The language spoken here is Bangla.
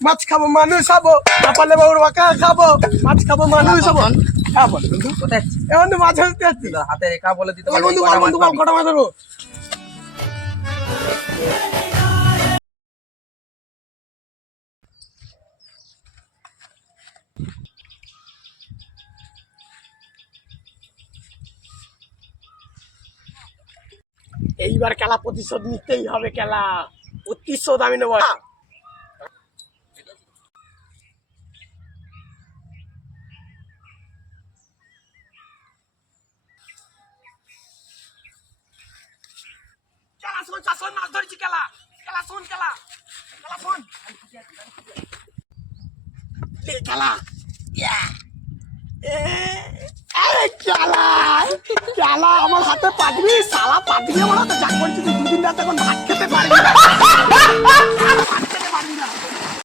মাছ খাব মানুষ খাব পাপালে বাবুর বাঁকা খাব। মাছ খাব মানুষ হব। হ্যাঁ বল বন্ধু কোথায় যাচ্ছিস? এ মাছ ধরতে যাচ্ছি। হাতে রেখা বলে দিতে বন্ধু বন্ধু কটা মাছ ধরবো? এইবার খেলা প্রতিশোধ নিতেই হবে খেলা। প্রতিশোধ আমি নেব। মাছ কেলা। খেলা আমার হাতে পাঠবি সালা পাঠিয়ে আমার হাতে যা করছি দুদিন রাত এখন ভাত খেতে পারবি না।